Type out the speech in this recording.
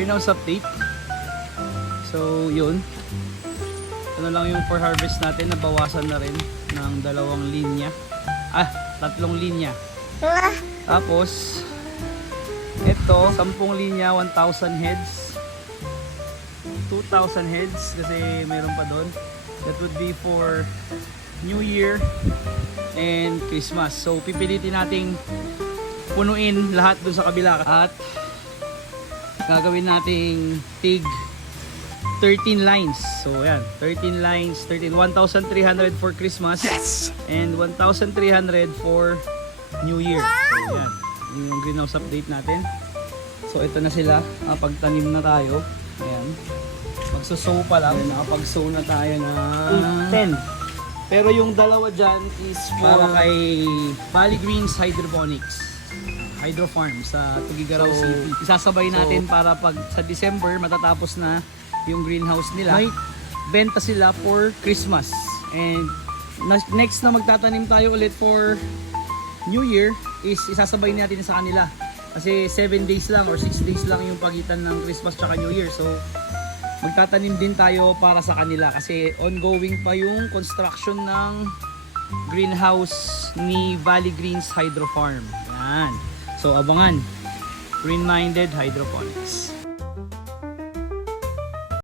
greenhouse update. So yun, ito na lang yung for harvest natin. Nabawasan na rin ng 2 linya, 3 linya. Tapos ito 10 linya, 1,000 heads, 2,000 heads kasi mayroon pa doon. That would be for New Year and Christmas. So pipilitin nating punuin lahat doon sa kabila at gagawin nating tig 13 lines. So yan, 13 lines, 1,300 for Christmas. Yes! And 1,300 for New Year. So yan, yun yung greenhouse update natin. So ito na sila, pagtanim na tayo. Ayan. Magsusow pa lang. Nakapag-sow na tayo na 10. Pero yung dalawa dyan is para kay Valley Greens Hydroponics. Hydro Farm sa Tugigaraw City. Isasabay natin para pag sa December matatapos na yung greenhouse nila. May benta sila for Christmas. And next na magtatanim tayo ulit for New Year is isasabay natin sa kanila. Kasi 7 days lang or 6 days lang yung pagitan ng Christmas tsaka New Year. So magtatanim din tayo para sa kanila kasi ongoing pa yung construction ng greenhouse ni Valley Greens Hydro Farm. Yan. So abangan. Green Minded Hydroponics.